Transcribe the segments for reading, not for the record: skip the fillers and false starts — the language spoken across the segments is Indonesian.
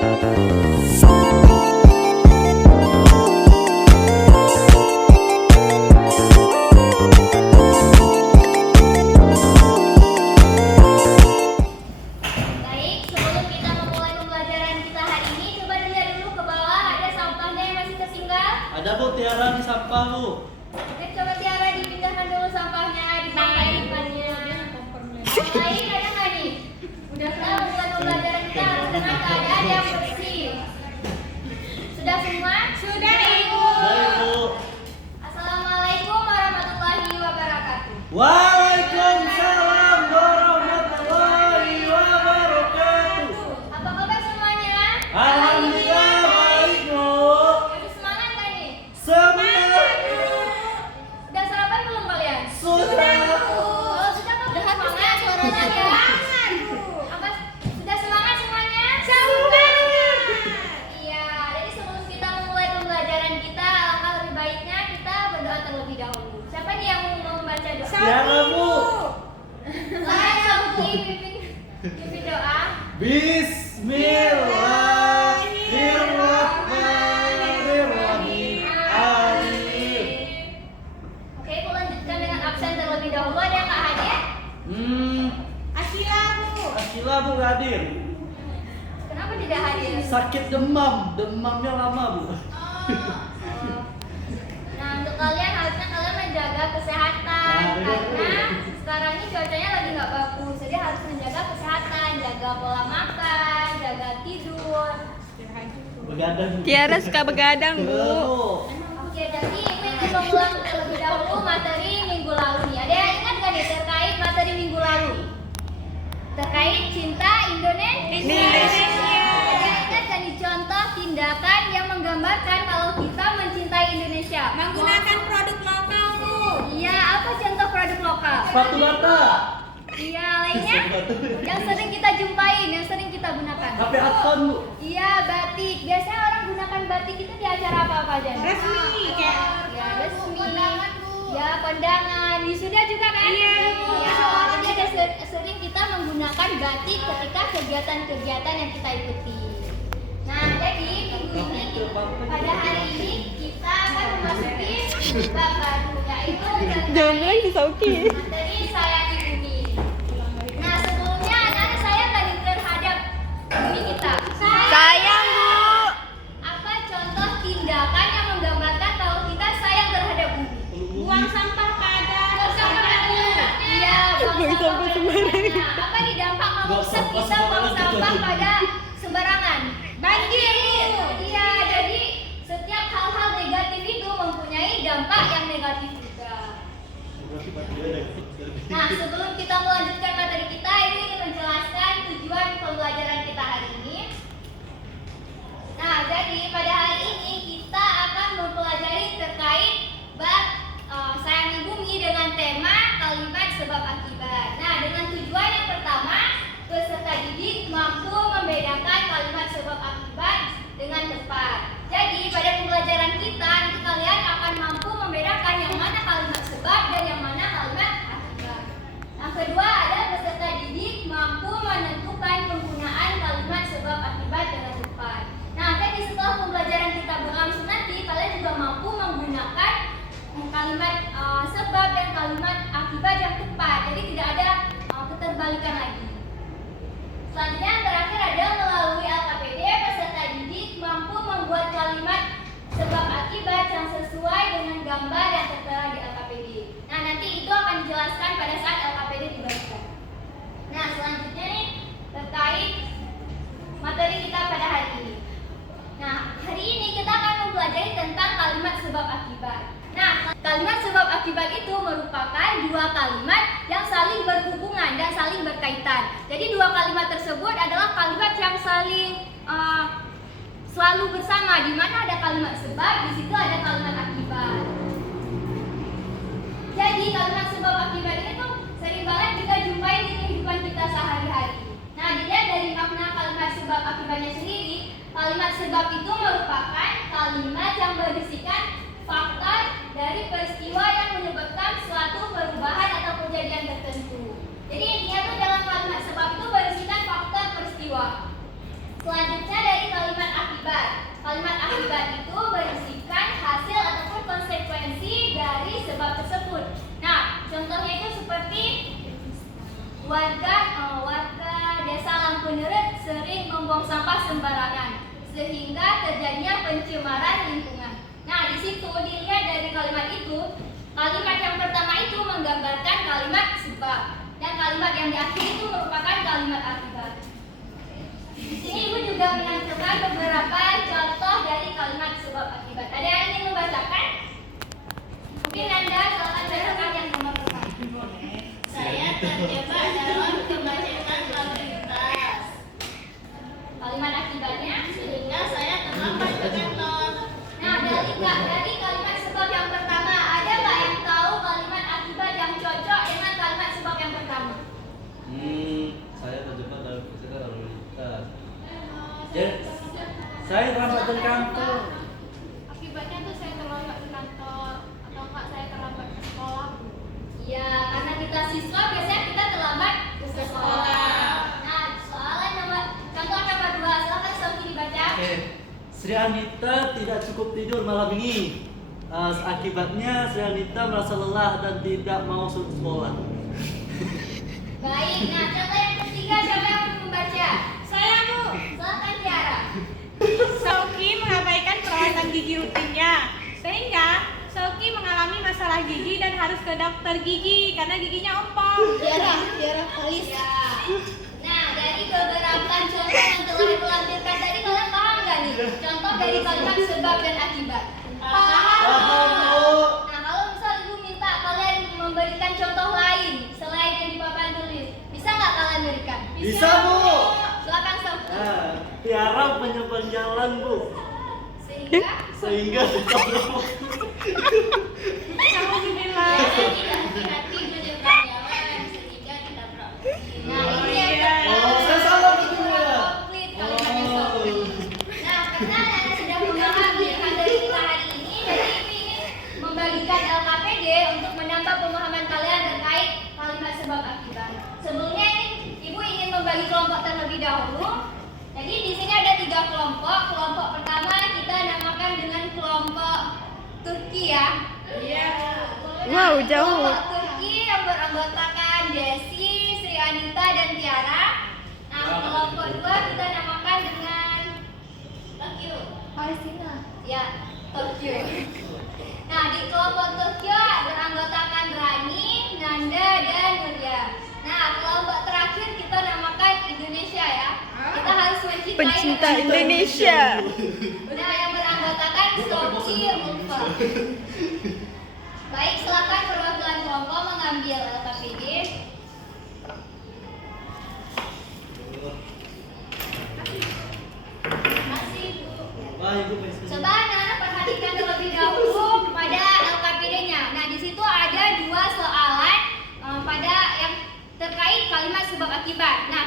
Ada Bu, Tiara di sampah Bu. Oke, coba Tiara dipindahkan dulu sampahnya di sampah depannya. Lain ada nggak nih? Udah tahu buat pembelajaran kita harus dengan keadaan yang bersih. Sudah semua? Sudah Ibu. Sudah Ibu. Assalamualaikum warahmatullahi wabarakatuh. Waalaikumsalam warahmatullahi wabarakatuh. Apa kabar semuanya? Alhamdulillah baik Bu. Masih semangat nggak nih? Semangat. Udah sarapan belum kalian? Sudah. Oh, sudah kok udah semangat suaranya ya. Apa sudah semangat semuanya? Semangat. Iya, jadi sebelum kita memulai pembelajaran kita, alangkah lebih baiknya kita berdoa terlebih dahulu. Siapa nih yang mau membaca doa? Tiara Bu. Saya pimpin doa. Bismillahirrahmanirrahim. Amin. Oke, aku lanjutkan dengan absen terlebih dahulu. Ada yang nggak hadir? Asila Bu nggak hadir. Kenapa tidak hadir? Sakit demam, demamnya lama Bu. Nah, untuk kalian harusnya kalian menjaga kesehatan karena sekarang ini cuacanya lagi nggak bagus, jadi harus menjaga kesehatan, jaga pola makan, jaga tidur. Begadang Bu. Tiara suka begadang, Bu. Oke, jadi ini kita mengulang terlebih dahulu materi minggu lalu nih. Ada yang ingat nggak nih terkait materi minggu lalu? Terkait cinta Indonesia. Ada yang ingat nggak nih contoh tindakan yang menggambarkan kalau kita mencintai Indonesia? Menggunakan produk lokal, Bu. Iya, apa contoh produk lokal? Sepatu bata. Iya, lainnya yang sering kita jumpain, yang sering kita gunakan. HP Aton Bu. Iya, batik. Biasanya orang gunakan batik itu di acara apa aja? Resmi, kayak Ya, resmi. Ya, kondangan. Wisuda juga kan? Iya. Iya, jadi ada sering kita menggunakan batik ketika kegiatan-kegiatan yang kita ikuti. Nah, jadi minggu ini, pada hari ini kita akan memasuki bab baru, yaitu Jangan bilang si Sauki. materi sayangi bumi. Nah, sebelumnya anak-anak saya tadi terhadap bumi kita. Sayang, Bu. Apa contoh tindakan yang menggambarkan kalau kita sayang terhadap bumi? buang sampah pada Iya, buang sampah sembarangan. Apa nih dampak kalau Buang sampah kita buang sembarangan. sampah pada sembarangan? banjir, Bu. Iya, jadi setiap hal-hal negatif itu mempunyai dampak yang negatif juga. Nah, sebelum kita melanjutkan materi kita, ini ingin menjelaskan tujuan pembelajaran kita hari ini. Nah, jadi pada hari ini kita akan mempelajari terkait bab sayangi bumi dengan tema kalimat sebab akibat. Nah, dengan tujuan yang pertama, peserta didik mampu membedakan kalimat sebab akibat dengan tepat. Jadi, pada pembelajaran kita nanti kalian akan mampu membedakan yang mana kalimat sebab dan yang mana kalimat akibat. Yang kedua ada peserta didik mampu menentukan penggunaan kalimat sebab akibat dengan tepat. Nah, jadi setelah pembelajaran kita berlangsung nanti kalian juga mampu menggunakan kalimat sebab dan kalimat akibat yang tepat. Jadi tidak ada keterbalikan lagi. Selanjutnya yang terakhir ada melalui LKPD peserta didik mampu membuat kalimat sebab akibat yang sesuai dengan gambar yang tertera di LKPD. Nah, nanti itu akan dijelaskan pada saat LKPD dibagikan. Nah, selanjutnya nih terkait materi kita pada hari ini. Nah, hari ini kita akan mempelajari tentang kalimat sebab akibat. Nah, kalimat sebab akibat itu merupakan dua kalimat yang saling berhubungan dan saling berkaitan. Jadi dua kalimat tersebut adalah kalimat yang saling selalu bersama. Di mana ada kalimat sebab, di situ ada kalimat akibat. Jadi kalimat sebab akibat ini tuh sering banget kita jumpai di kehidupan kita sehari-hari. Nah, dilihat dari makna kalimat sebab akibatnya sendiri, kalimat sebab itu merupakan kalimat yang berisikan faktor dari peristiwa yang menyebabkan suatu perubahan atau kejadian tertentu. Jadi intinya tuh dalam kalimat sebab itu berisikan faktor peristiwa. Selanjutnya dari akibat. Kalimat akibat itu berisikan hasil ataupun konsekuensi dari sebab tersebut. Nah, contohnya itu seperti warga desa Lampuneret sering membuang sampah sembarangan sehingga terjadinya pencemaran lingkungan. Nah, di situ dilihat dari kalimat itu, kalimat yang pertama itu menggambarkan kalimat sebab dan kalimat yang di akhir itu merupakan kalimat akibat. Di sini Ibu juga menentukan beberapa contoh dari kalimat sebab akibat. Ada yang ingin membacakan? Mungkin Anda silakan bacakan yang nomor pertama. Saya terjebak dalam kemacetan lalu lintas. Kalimat akibatnya? Sehingga saya terlambat ke kantor. Nah, dari kalimat sebab yang pertama, ada nggak yang tahu kalimat akibat yang cocok dengan kalimat sebab yang pertama? Saya terjebak dalam kemacetan lalu lintas. Jadi, saya terlambat ke kantor. Akibatnya tuh saya terlambat ke kantor atau enggak saya terlambat ke sekolah. Ya, karena kita siswa biasanya kita terlambat ke sekolah. Nah, soalan contoh nomor 2, silakan Sofi dibaca. Oke, Sri Anita tidak cukup tidur malam ini. Akibatnya Sri Anita merasa lelah dan tidak mau sekolah. Baik, nah contoh yang ketiga siapa yang mau membaca? Saya, Bu. Silakan Tiara. Soki mengabaikan perawatan gigi rutinnya sehingga Soki mengalami masalah gigi dan harus ke dokter gigi karena giginya ompong. Tiara Kalis. Ya. Nah, dari beberapa contoh yang telah Ibu lampirkan tadi kalian paham nggak nih? Contoh dari kalimat sebab dan akibat. Nah, kalau misal Ibu minta kalian memberikan contoh lain selain yang di papan tulis, bisa nggak kalian berikan? Bisa, Bu. Silakan Sofi. Tiara menyeberang jalan, Bu. Sehingga Alhamdulillah. hati-hati menyeberang jalan sehingga kita beroperasi. Nah, ini yang saya salah itu ya. komplit kalimatnya Sofi. Nah, karena Anda sudah memahami materi kita hari ini, jadi Ibu ingin membagikan LKPD untuk menambah pemahaman kalian terkait kalimat sebab akibat. Sebelumnya Ibu ingin membagi kelompok terlebih dahulu. Jadi di sini ada 3 kelompok. Kelompok pertama kita namakan dengan kelompok Turki ya. Iya. Wow, jauh. Kelompok Turki yang beranggotakan Desi, Sri Anita dan Tiara. Nah, kelompok 2 kita namakan dengan Tokyo. Palestina. Ya, Tokyo. Nah, di kelompok Tokyo beranggotakan Rani, Nanda dan Nuria. Nah, kelompok terakhir kita namakan Indonesia ya. Kita harus mencintai Pencinta Indonesia. Nah, yang beranggotakan Soki Ulfa. Baik, silakan perwakilan kelompok mengambil LKPD. Masih, Bu. Baik, Bu. Coba anak-anak perhatikan terlebih dahulu pada LKPD-nya. Nah, di situ ada 2 soalan pada yang terkait kalimat sebab akibat. Nah,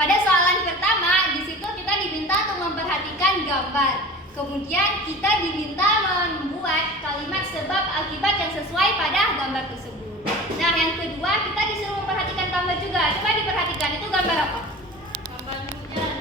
pada soalan pertama di situ kita diminta untuk memperhatikan gambar. Kemudian kita diminta membuat kalimat sebab akibat yang sesuai pada gambar tersebut. Nah, yang kedua kita disuruh memperhatikan gambar juga. Coba diperhatikan itu gambar apa? Gambar hujan,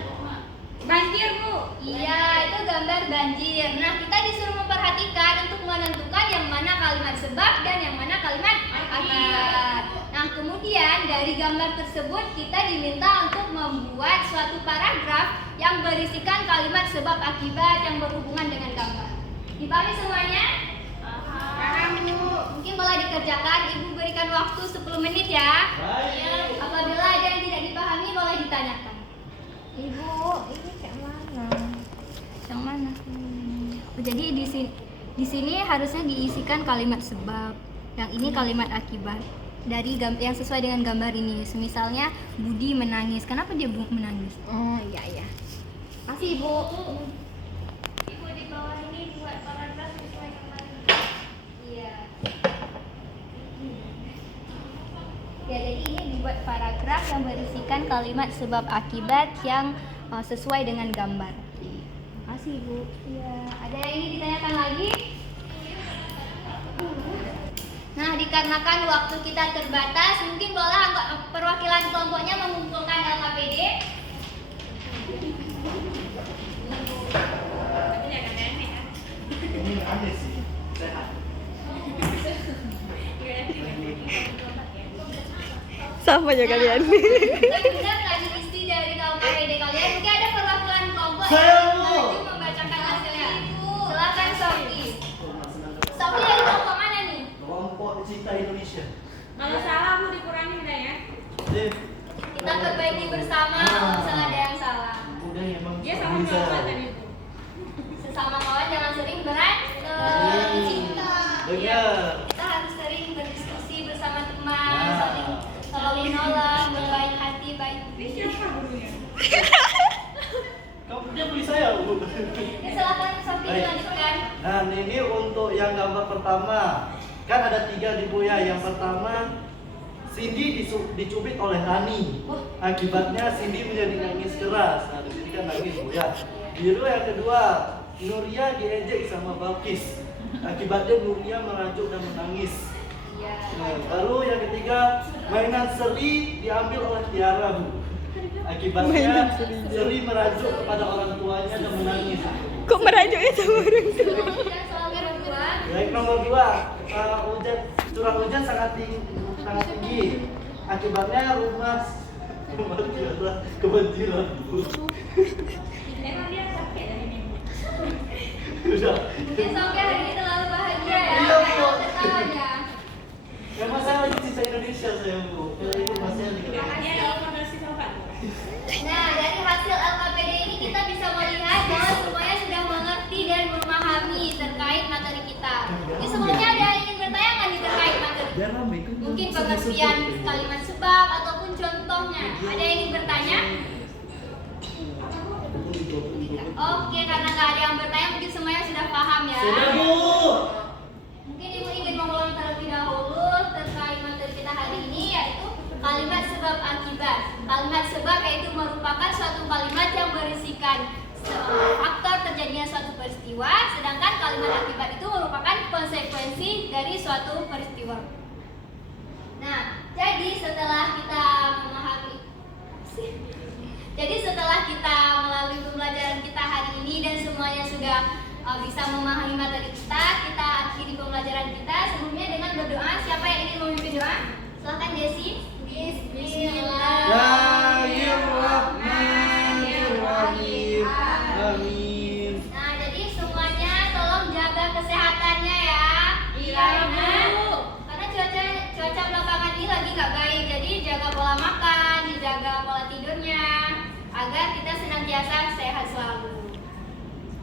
banjir, Bu. Iya, itu gambar banjir. Nah, kita disuruh memperhatikan untuk menentukan yang mana kalimat sebab dan yang mana kalimat akibat. Nah, kemudian dari gambar tersebut kita diminta untuk membuat suatu paragraf yang berisikan kalimat sebab akibat yang berhubungan dengan gambar. Dipahami semuanya? Paham, Bu. Mungkin boleh dikerjakan. Ibu berikan waktu 10 menit ya. Baik. Apabila ada yang tidak dipahami boleh ditanyakan. Ibu, ini kayak mana? Yang mana? Jadi di sini harusnya diisikan kalimat sebab. Yang ini kalimat akibat. Dari yang sesuai dengan gambar ini. Misalnya Budi menangis. Kenapa dia menangis? Oh, iya. Kasih Ibu. Ibu di bawah ini buat paragraf sesuai gambar ini. Iya. Ya, jadi ini dibuat paragraf yang berisikan kalimat sebab akibat yang sesuai dengan gambar. Kasih Ibu. Iya. Ada yang ingin ditanyakan lagi? Nah, dikarenakan waktu kita terbatas, mungkin boleh perwakilan kelompoknya mengumpulkan LKPD. staff aja kalian. Benar nggak nih istri dari kaum KPD kalian? Mungkin ada perwakilan kelompok Saya, yang Bu. maju membacakan hasilnya. Silakan Sofi. Sofi dari kelompok mana nih? Kelompok Cinta Indonesia. Kalau salah aku dikurangi dah ya. Eh, Kita perbaiki bersama kalau misalnya ada yang salah. udah emang Dia sama bisa. kawan tadi itu. Sesama kawan jangan sering berantem. Benar. Kita harus sering berdiskusi bersama teman, Nah. saling tolong menolong, berbaik hati, baik Ini budi. siapa gurunya? Kamu dia beli saya, Bu. Ya, silakan Sofi Baik. lanjutkan. Nah, ini untuk yang gambar pertama. Kan ada 3 nih, Bu ya. Yang pertama, Cindy dicubit oleh Rani. Akibatnya Cindy menjadi nangis keras. Nah, di sini kan nangis, Bu ya. Biru yang kedua, Nuria diejek sama Balkis. Akibatnya Nuria merajuk dan menangis. Iya. Nah, baru yang ketiga, mainan Seri diambil oleh Tiara, Bu. Akibatnya Mainan Seri. Seri merajuk kepada orang tuanya dan menangis. Kok merajuknya sama orang tua? Lanjutkan soal nomor 2. Baik, nomor 2, curah hujan sangat tinggi. Akibatnya rumah kebanjiran. Bu. Emang dia sakit dari minggu. Udah. Ya, sampai hari ini terlalu bahagia ya. Iya, Bu. Ketawanya. Memang saya lagi cinta Indonesia saya, Bu. Kalau itu masih ada di Makanya aku kasih sobat. Nah, dari hasil LKPD ini kita bisa melihat bahwa semuanya sudah mengerti dan memahami terkait materi kita. Jadi sebelumnya ada yang ingin bertanya nggak nih terkait materi? Dia rame kan. Mungkin pengertian kalimat sebab ataupun contohnya. Ada yang ingin bertanya? Oke, karena nggak ada yang bertanya, mungkin semuanya sudah paham ya. Sudah, Bu. Mungkin Ibu ingin mengulang terlebih dahulu terkait materi kita hari ini, yaitu kalimat sebab akibat. Kalimat sebab yaitu merupakan suatu kalimat yang berisikan faktor terjadinya suatu peristiwa, sedangkan kalimat akibat itu merupakan konsekuensi dari suatu peristiwa. Nah, jadi setelah kita melalui pembelajaran kita hari ini dan semuanya sudah bisa memahami materi kita akhiri pembelajaran kita sebelumnya dengan berdoa. Siapa yang ingin memimpin doa? Silahkan Desi. Bismillahirrahmanirrahim. Amin. Nah, jadi semuanya tolong jaga kesehatannya ya. Iya, Bu. Karena cuaca belakangan ini lagi nggak baik, jadi jaga pola makan, dijaga pola tidurnya, agar kita senantiasa sehat selalu.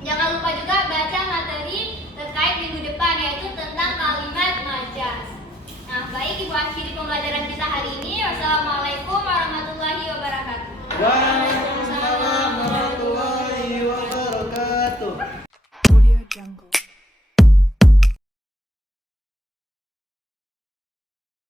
Jangan lupa juga baca materi terkait minggu depan, yaitu tentang kalimat majas. Nah, baik, Ibu akhiri pembelajaran kita hari ini. Wassalamualaikum warahmatullahi wabarakatuh. Waalaikumsalam warahmatullahi wabarakatuh.